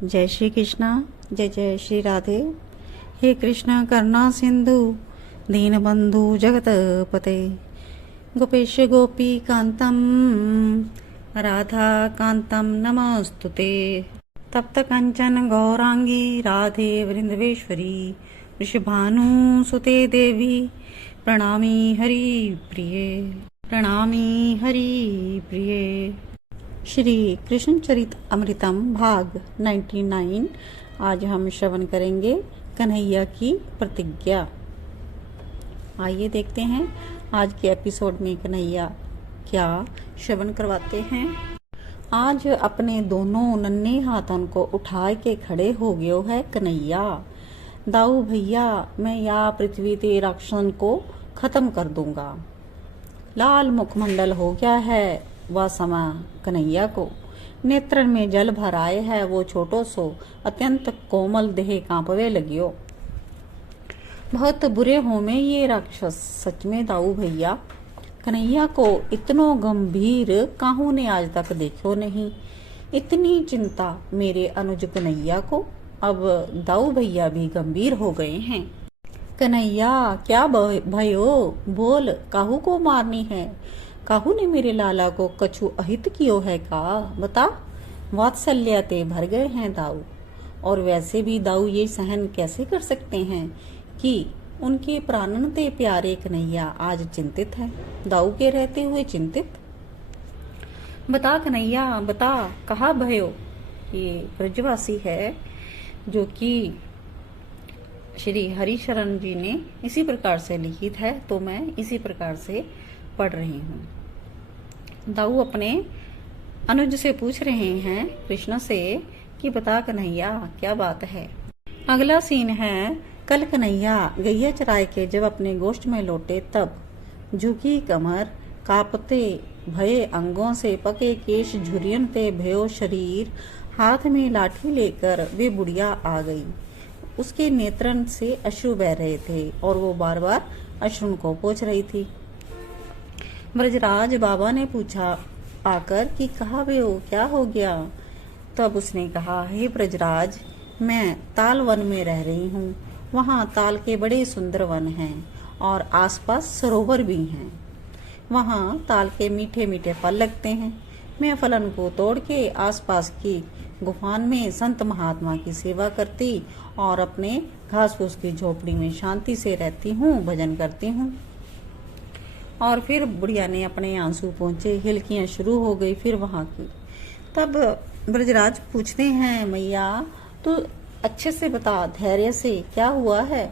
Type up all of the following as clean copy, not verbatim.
जय श्री कृष्णा। जय जय श्री राधे। हे कृष्ण करुणा सिंधु दीन बंधु जगत पते गोपेश गोपी कांतम राधा कांतम नमस्तुते। तप्त कंचन गौरांगी राधे वृंदवेश्वरी वृषभानु सुते देवी प्रणामी हरि प्रिये प्रणामी हरि प्रिये। श्री कृष्ण चरित अमृतम भाग 99। आज हम श्रवण करेंगे कन्हैया की प्रतिज्ञा। आइए देखते हैं आज के एपिसोड में कन्हैया क्या श्रवण करवाते हैं। आज अपने दोनों नन्हे हाथों को उठा के खड़े हो गयो है कन्हैया। दाऊ भैया मैं या पृथ्वी ते राक्षसन को खत्म कर दूंगा। लाल मुखमंडल हो गया है वह समा कन्हैया को। नेत्रन में जल भर आए है वो छोटो सो अत्यंत कोमल देह कांपवे लगियो। बहुत बुरे हो में ये राक्षस सच में दाऊ भैया। कन्हैया को इतनो गंभीर काहू ने आज तक देखो नहीं। इतनी चिंता मेरे अनुज कन्हैया को। अब दाऊ भैया भी गंभीर हो गए हैं। कन्हैया क्या भयो बोल, काहू को मारनी है? काहू ने मेरे लाला को कछु अहित कियो है का? बता। वात्सल्य ते भर गए हैं दाऊ। और वैसे भी दाऊ ये सहन कैसे कर सकते हैं कि उनके प्राणन ते प्यारे कन्हैया आज चिंतित है, दाऊ के रहते हुए चिंतित। बता कन्हैया बता, कहा भयो? ये ब्रजवासी है जो कि श्री हरिशरण जी ने इसी प्रकार से लिखित है, तो मैं इसी प्रकार से पढ़ रही हूँ। दाऊ अपने अनुज से पूछ रहे हैं कृष्ण से कि बता कन्हैया क्या बात है। अगला सीन है कल कन्हैया गैया चराय के जब अपने गोष्ठ में लौटे तब झुकी कमर कांपते भये अंगों से पके केश झुरियनते भयो शरीर हाथ में लाठी लेकर वे बुढ़िया आ गई। उसके नेत्रन से अश्रु बह रहे थे और वो बार बार अश्रु को पोंछ रही थी। ब्रजराज बाबा ने पूछा आकर कि कहा वे हो, क्या हो गया? तब उसने कहा हे ब्रजराज मैं ताल वन में रह रही हूँ। वहाँ ताल के बड़े सुंदर वन हैं और आसपास सरोवर भी हैं। वहाँ ताल के मीठे मीठे फल लगते हैं। मैं फलन को तोड़ के आसपास की गुफान में संत महात्मा की सेवा करती और अपने घास फूस की झोपड़ी में शांति से रहती हूँ, भजन करती हूँ। और फिर बुढ़िया ने अपने आंसू पहुँचे, हिलकियाँ शुरू हो गई फिर वहाँ की। तब ब्रजराज पूछते हैं मैया तो अच्छे से बता, धैर्य से, क्या हुआ है?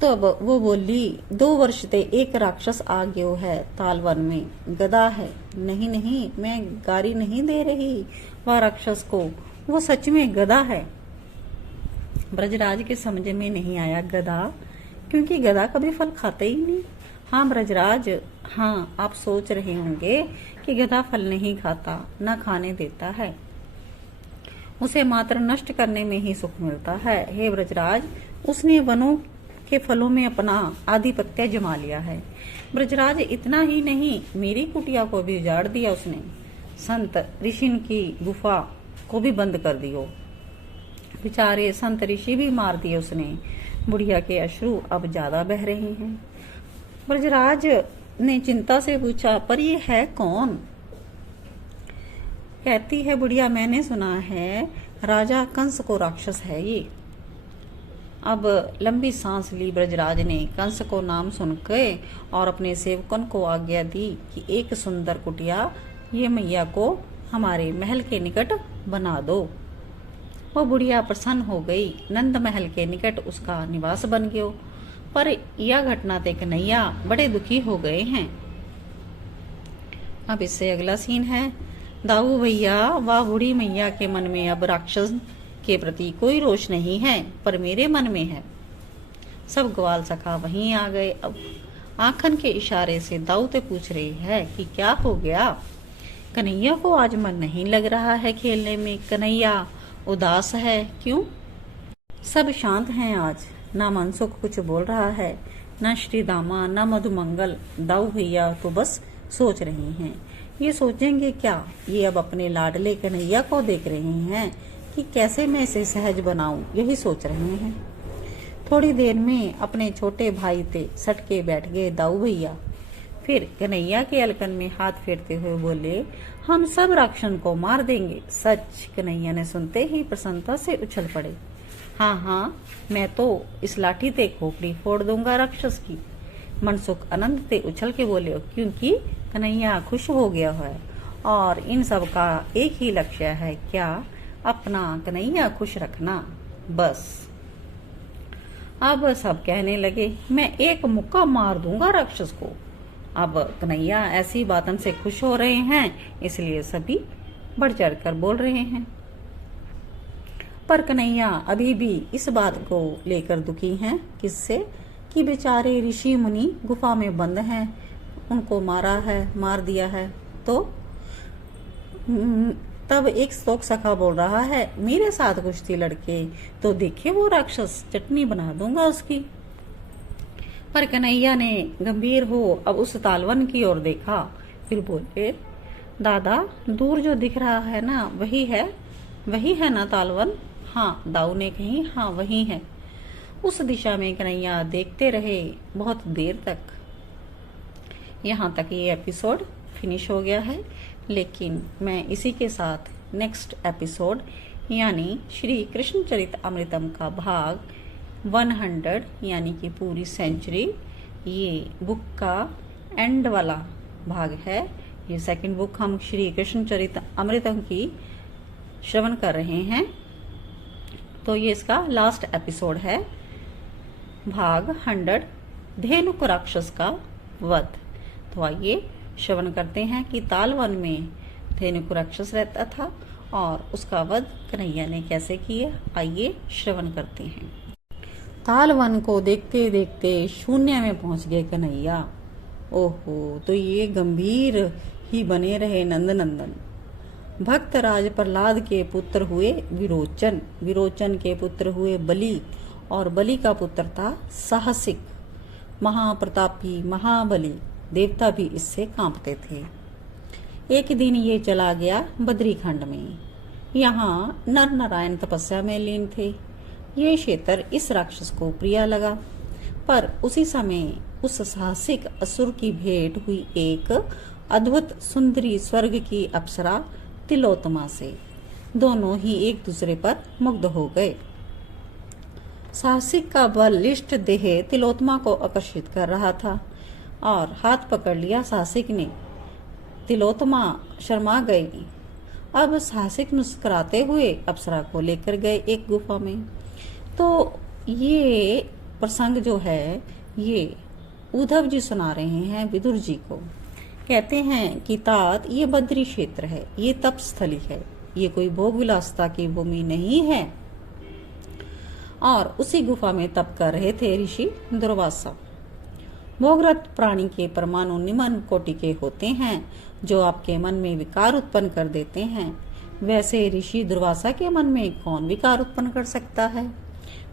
तब वो बोली 2 वर्ष ते एक राक्षस आ गयो है तालवन में, गदा है। नहीं नहीं मैं गारी नहीं दे रही वह राक्षस को, वो सच में गदा है। ब्रजराज के समझ में नहीं आया गदा, क्योंकि गदा कभी फल खाते ही नहीं। हाँ ब्रजराज, हाँ आप सोच रहे होंगे कि गधा फल नहीं खाता, न खाने देता है, उसे मात्र नष्ट करने में ही सुख मिलता है। हे ब्रजराज, उसने वनों के फलों में अपना आधिपत्य जमा लिया है। ब्रजराज इतना ही नहीं, मेरी कुटिया को भी उजाड़ दिया उसने। संत ऋषि की गुफा को भी बंद कर दियो। बेचारे संत ऋषि भी मार दिए उसने। बुढ़िया के अश्रु अब ज्यादा बह रहे हैं। ब्रजराज ने चिंता से पूछा पर ये है कौन? कहती है बुढ़िया मैंने सुना है राजा कंस को राक्षस है ये। अब लंबी सांस ली ब्रजराज ने कंस को नाम सुनकर और अपने सेवकन को आज्ञा दी कि एक सुंदर कुटिया ये मैया को हमारे महल के निकट बना दो। वो बुढ़िया प्रसन्न हो गई। नंद महल के निकट उसका निवास बन गयो। पर यह घटना देख कन्हैया बड़े दुखी हो गए हैं। अब इससे अगला सीन है दाऊ भैया व बूढ़ी मैया के मन में अब राक्षस के प्रति कोई रोष नहीं है, पर मेरे मन में है। सब ग्वाल सखा वहीं आ गए। अब आंखन के इशारे से दाऊ ते पूछ रही है कि क्या हो गया? कन्हैया को आज मन नहीं लग रहा है खेलने में। कन्हैया उदास है, क्यों? सब शांत हैं आज, ना मनसुख कुछ बोल रहा है, न श्री दामा न मधुमंगल। दाऊ भैया तो बस सोच रही हैं ये सोचेंगे क्या ये अब अपने लाडले कन्हैया को देख रहे हैं कि कैसे मैं इसे सहज बनाऊं, यही सोच रहे हैं। थोड़ी देर में अपने छोटे भाई ते सटके बैठ गए दाऊ भैया। फिर कन्हैया के अलकन में हाथ फेरते हुए बोले, हम सब राक्षसन को मार देंगे। सच? कन्हैया ने सुनते ही प्रसन्नता से उछल पड़े। हाँ हाँ, मैं तो इस लाठी ते खोपड़ी फोड़ दूंगा राक्षस की। मनसुख आनंद ते उछल के बोले, क्योंकि कन्हैया खुश हो गया है और इन सब का एक ही लक्ष्य है, क्या? अपना कन्हैया खुश रखना, बस। अब सब कहने लगे, मैं एक मुक्का मार दूंगा राक्षस को। अब कन्हैया ऐसी बातों से खुश हो रहे हैं, इसलिए सभी बढ़ चढ़ कर बोल रहे हैं। पर कन्हैया अभी भी इस बात को लेकर दुखी हैं। किससे? कि बेचारे ऋषि मुनि गुफा में बंद हैं, उनको मार दिया है। तो तब एक शोक सखा बोल रहा है, मेरे साथ कुश्ती लड़के तो देखे वो राक्षस, चटनी बना दूंगा उसकी। पर कन्हैया ने गंभीर हो अब उस तालवन की ओर देखा, फिर बोले, दादा दूर जो दिख रहा है ना, वही है ना तालवन? हाँ, दाऊ ने कही, हाँ वही है। उस दिशा में कन्हैया देखते रहे बहुत देर तक। यहाँ तक ये एपिसोड फिनिश हो गया है, लेकिन मैं इसी के साथ नेक्स्ट एपिसोड यानी श्री कृष्ण चरित अमृतम का भाग 100 यानी कि पूरी सेंचुरी, ये बुक का एंड वाला भाग है। ये सेकंड बुक हम श्री कृष्ण चरित अमृतम की श्रवण कर रहे हैं, तो ये इसका लास्ट एपिसोड है, भाग 100, धेनुक राक्षस का वध। तो आइए श्रवण करते हैं कि तालवन में धेनुक राक्षस रहता था और उसका वध कन्हैया ने कैसे किया। आइए श्रवण करते हैं। तालवन को देखते देखते शून्य में पहुंच गए कन्हैया। ओहो, तो ये गंभीर ही बने रहे नंदनंदन। भक्तराज प्रहलाद के पुत्र हुए विरोचन, विरोचन के पुत्र हुए बलि और बलि का पुत्र था साहसिक। महाप्रतापी महाबली देवता भी इससे कांपते थे। एक दिन ये चला गया बद्रीखंड में। यहाँ नर नारायण तपस्या में लीन थे। ये क्षेत्र इस राक्षस को प्रिय लगा, पर उसी समय उस साहसिक असुर की भेंट हुई एक अद्भुत सुंदरी स्वर्ग की अप्सरा तिलोत्तमा से। दोनों ही एक दूसरे पर मुग्ध हो गए। साहसिक का बलिष्ठ देह तिलोत्तमा को आकर्षित कर रहा था और हाथ पकड़ लिया साहसिक ने। तिलोत्तमा शर्मा गई। अब साहसिक मुस्कुराते हुए अप्सरा को लेकर गए एक गुफा में। तो ये प्रसंग जो है ये उद्धव जी सुना रहे हैं विदुर जी को। कहते हैं कि तात ये बद्री क्षेत्र है, ये तप स्थली है, ये कोई भोग विलासता की भूमि नहीं है। और उसी गुफा में तप कर रहे थे ऋषि दुर्वासा। भोगरत प्राणी के परमाणु निम्न कोटि के होते हैं, जो आपके मन में विकार उत्पन्न कर देते हैं। वैसे ऋषि दुर्वासा के मन में कौन विकार उत्पन्न कर सकता है?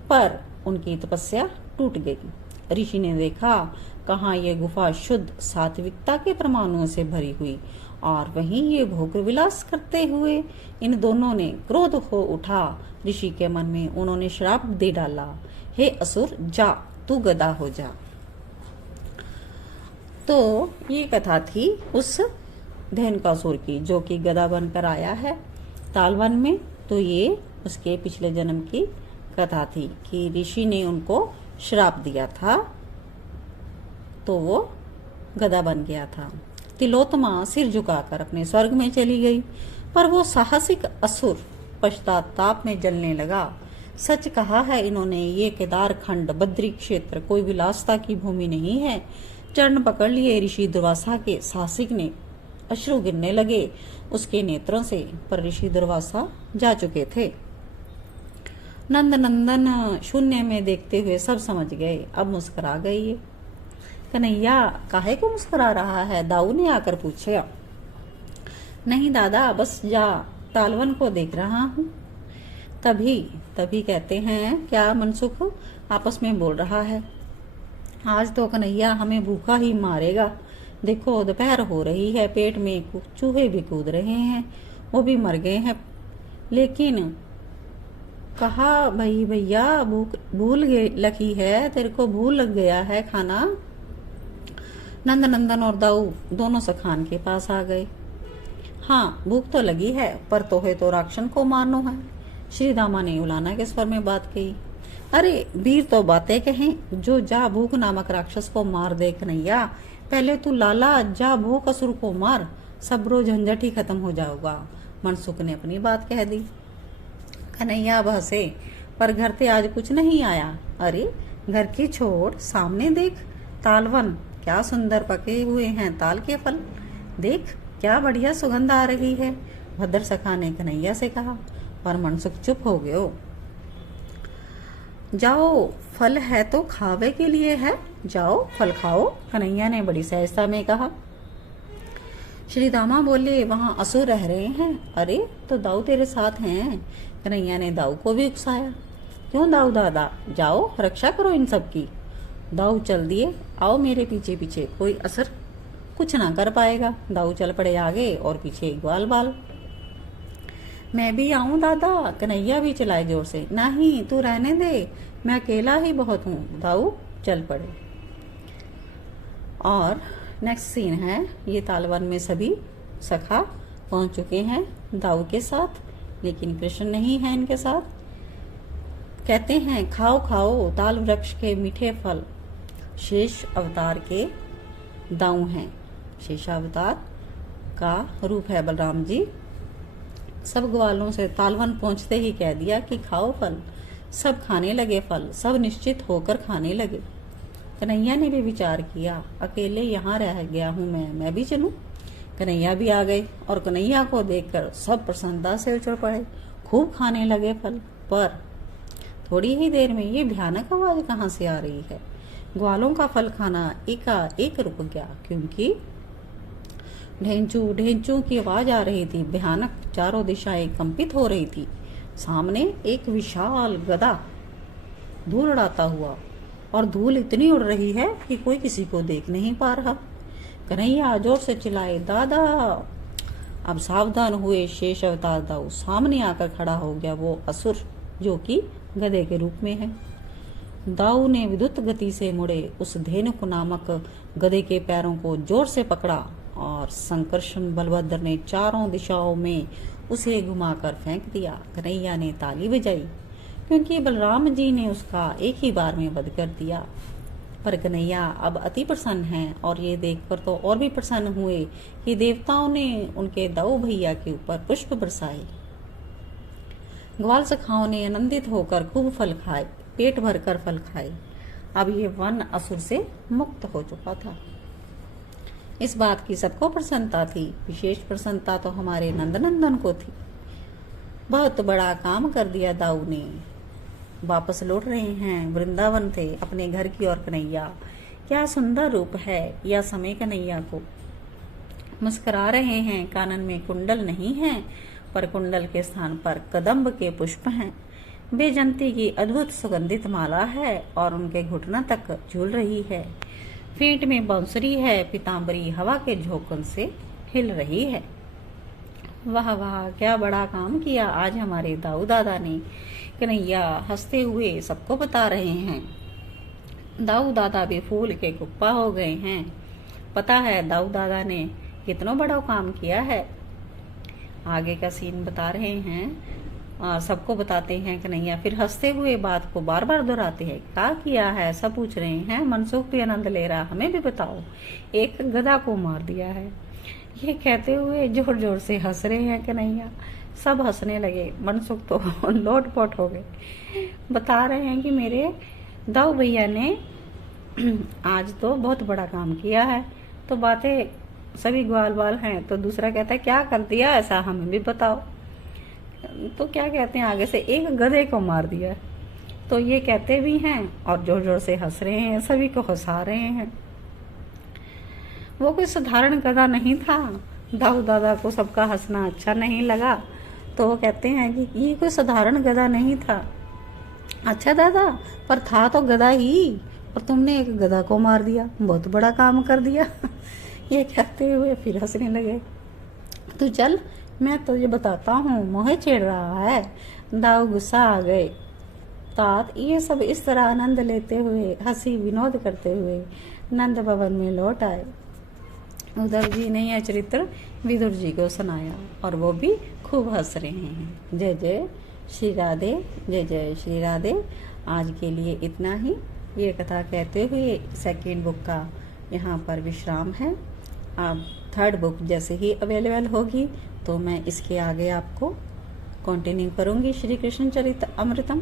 पर उनकी तपस्या टूट गई। ऋषि ने देखा कहाँ ये गुफा शुद्ध सात्विकता के परमाणुओं से भरी हुई और वहीं ये भोग विलास करते हुए इन दोनों ने क्रोध हो उठा ऋषि के मन में। उन्होंने श्राप दे डाला, हे असुर जा, तू गधा हो जा। तो ये कथा थी उस धेनुकासुर की, जो कि गधा बनकर आया है तालवन में। तो ये उसके पिछले जन्म की कथा थी कि ऋषि ने उनको श्राप दिया था तो वो गधा बन गया था। तिलोत्तमा सिर झुकाकर अपने स्वर्ग में चली गई, पर वो साहसिक असुर पश्चाताप में जलने लगा। सच कहा है इन्होंने, ये केदार खंड बद्री क्षेत्र कोई विलासता की भूमि नहीं है। चरण पकड़ लिए ऋषि दुर्वासा के। साहसिक ने अश्रु गिरने लगे उसके नेत्रों से, पर ऋषि दुर्वासा जा चुके थे। नंद नंदन शून्य में देखते हुए सब समझ गए। अब मुस्कुरा गए ये। कन्हैया काहे को मुस्कुरा रहा है? दाऊ ने आकर पूछा। नहीं दादा, बस जा तालवन को देख रहा हूँ। तभी कहते हैं क्या मनसुख आपस में बोल रहा है, आज तो कन्हैया हमें भूखा ही मारेगा। देखो दोपहर हो रही है, पेट में चूहे भी कूद रहे हैं, वो भी मर गए हैं। लेकिन कहा भाई भैया भूख भूल गई लगी है, तेरे को भूल लग गया है खाना। नंद नंदन और दाऊ दोनों सखान के पास आ गए। हाँ भूख तो लगी है, पर तोहे तो राक्षस को मारनो है। श्री दामा ने उलाना के स्वर में बात कही। अरे वीर तो बातें कहें, जो जा भूख नामक राक्षस को मार दे कन्हैया। पहले तू लाला जा भूख असुर को मार, सबरो झंझट ही खत्म हो जाएगा। मनसुख ने अपनी बात कह दी। कन्हैया बहसे, पर घर से आज कुछ नहीं आया। अरे घर की छोड़, सामने देख तालवन, क्या सुंदर पके हुए हैं ताल के फल। देख क्या बढ़िया सुगंध आ रही है। भद्र सखा ने कन्हैया से कहा, पर मनसुख चुप हो गयो। जाओ फल है तो खावे के लिए है, जाओ फल खाओ, कन्हैया ने बड़ी सहजता में कहा। श्री दामा बोले, वहां असुर रह रहे हैं। अरे तो दाऊ तेरे साथ हैं। कन्हैया ने दाऊ को भी उकसाया। क्यों दाऊ दादा, जाओ रक्षा करो इन सब की। दाऊ चल दिए, आओ मेरे पीछे पीछे, कोई असर कुछ ना कर पाएगा। दाऊ चल पड़े आगे और पीछे ग्वाल बाल। मैं भी आऊं दादा, कन्हैया भी चलाए जोर से। नहीं तू रहने दे, मैं अकेला ही बहुत हूँ। दाऊ चल पड़े। और नेक्स्ट सीन है, ये तालवन में सभी सखा पहुंच चुके हैं दाऊ के साथ, लेकिन कृष्ण नहीं है इनके साथ। कहते हैं खाओ खाओ ताल वृक्ष के मीठे फल, शेष अवतार के दाऊ हैं। शेषावतार का रूप है बलराम जी। सब ग्वालों से तालवन पहुंचते ही कह दिया कि खाओ फल। सब खाने लगे फल, सब निश्चित होकर खाने लगे। कन्हैया ने भी विचार किया, अकेले यहाँ रह गया हूँ मैं भी चलूं। कन्हैया भी आ गए और कन्हैया को देखकर सब प्रसन्नता से उछल पड़े, खूब खाने लगे फल। पर थोड़ी ही देर में ये भयानक आवाज कहाँ से आ रही है। ग्वालों का फल खाना एकाएक रुक गया, क्योंकि ढेंचू ढेंचू की आवाज आ रही थी। भयानक चारों दिशाएं कंपित हो रही थी। सामने एक विशाल गदा धूल उड़ाता हुआ, और धूल इतनी उड़ रही है कि कोई किसी को देख नहीं पा रहा। कन्हैया जोर से चिल्लाए, दादा। अब सावधान हुए शेष अवतार दाऊ। सामने आकर खड़ा हो गया वो असुर, जो कि गधे के रूप में है। दाऊ ने विद्युत गति से मुड़े उस धेनुक नामक गधे के पैरों को जोर से पकड़ा, और संकर्षण बलभद्र ने चारों दिशाओं में उसे घुमाकर फेंक दिया। कन्हैया ने ताली बजाई, क्योंकि बलराम जी ने उसका एक ही बार में वध कर दिया। पर कन्हैया अब अति प्रसन्न हैं, और ये देखकर तो और भी प्रसन्न हुए कि देवताओं ने उनके दाऊ भैया के ऊपर पुष्प बरसाए। ग्वाल सखाओं ने आनंदित होकर खूब फल खाए, पेट भरकर फल खाए। अब ये वन असुर से मुक्त हो चुका था। इस बात की सबको प्रसन्नता थी। विशेष प्रसन्नता तो हमारे नंदनंदन को थी। बहुत बड़ा काम कर दिया दाऊ ने। वापस लौट रहे हैं वृंदावन थे अपने घर की ओर कन्हैया। क्या सुंदर रूप है यह समय कन्हैया को। मुस्कुरा रहे हैं, कानन में कुंडल नहीं है, पर कुंडल के स्थान पर कदम्ब के पुष्प हैं। बेजंती की अद्भुत सुगंधित माला है, और उनके घुटना तक झूल रही है। फेंट में बांसुरी है, पीताम्बरी हवा के झोंकन से हिल रही है। वाह वाह, क्या बड़ा काम किया आज हमारे दाऊ दादा ने। कन्हैया हंसते हुए सबको बता रहे हैं। दाऊ दादा भी फूल के गुप्पा हो गए हैं। पता है दाऊ दादा ने कितना बड़ा काम किया है। आगे का सीन बता रहे हैं और सबको बताते हैं कन्हैया। फिर हंसते हुए बात को बार बार दोहराते हैं। क्या किया है सब पूछ रहे हैं। मनसुख भी आनंद ले रहा, हमें भी बताओ। एक गधा को मार दिया है। ये कहते हुए जोर जोर से हंस रहे हैं कन्हैया। सब हंसने लगे। मनसुख तो लोटपोट हो गए। बता रहे हैं कि मेरे दाऊ भैया ने आज तो बहुत बड़ा काम किया है। तो बातें सभी ग्वाल बाल हैं। तो दूसरा कहता है क्या कर दिया ऐसा, हमें भी बताओ। तो क्या कहते हैं आगे से, एक गधे को मार दिया। तो ये कहते भी हैं और जोर जोर से हंस रहे हैं, सभी को हंसा रहे हैं। वो कोई साधारण गधा नहीं था। दाऊ दादा को सबका हंसना अच्छा नहीं लगा, तो वो कहते हैं कि ये कोई साधारण गधा नहीं था। अच्छा दादा, पर था तो गधा ही, और तुमने एक गधा को मार दिया, बहुत बड़ा काम कर दिया। ये कहते हुए फिर हंसने लगे। तू चल, मैं तुझे बताता हूँ, मोहे छेड़ रहा है। दाऊ गुस्सा आ गए। तात ये सब इस तरह आनंद लेते हुए, हंसी विनोद करते हुए नंद भवन में लौट आए। उद्धव जी ने यह चरित्र विदुर जी को सुनाया और वो भी खूब हंस रहे हैं। जय जय श्री राधे, जय जय श्री राधे। आज के लिए इतना ही। ये कथा कहते हुए सेकेंड बुक का यहाँ पर विश्राम है। अब थर्ड बुक जैसे ही अवेलेबल होगी तो मैं इसके आगे आपको कंटिन्यू करूँगी। श्री कृष्ण चरित अमृतम,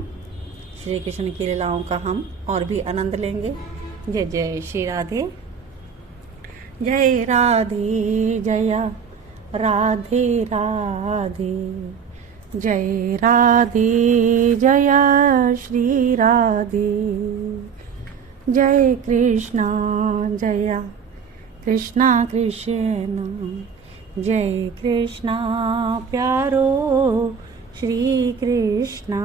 श्री कृष्ण की लीलाओं का हम और भी आनंद लेंगे। जय जय श्री राधे। जय राधे जया राधे राधे, जय राधे जया श्री राधे। जय कृष्णा जया कृष्णा कृष्ण, जय कृष्णा प्यारो श्री कृष्णा।